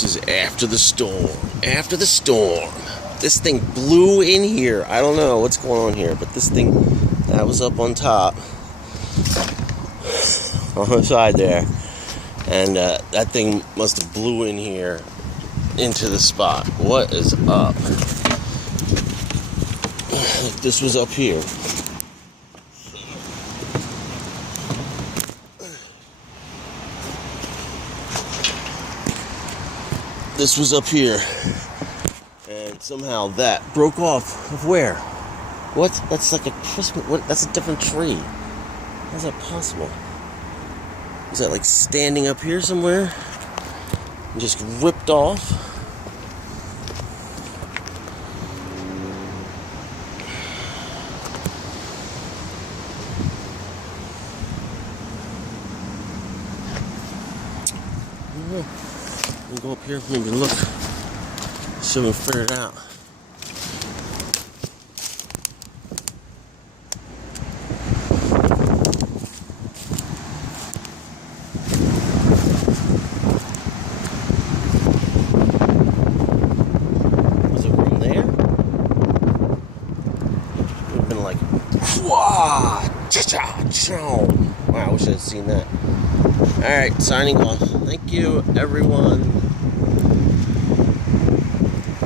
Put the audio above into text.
This is after the storm. After the storm. This thing blew in here. I don't know what's going on here, but this thing that was up on top, on the side there, and that thing must have blew in here into the spot. What is up? This was up here. This was up here, and somehow that broke off of where? What? That's like a Christmas. What? That's a different tree. How is that possible? Is that like standing up here somewhere and just ripped off? We'll go up here, maybe look, see if we can figure it out. Was it from there? It would have been like, wah, cha-cha-chow. Wow, I wish I'd seen that. Alright, signing off. Thank you, everyone.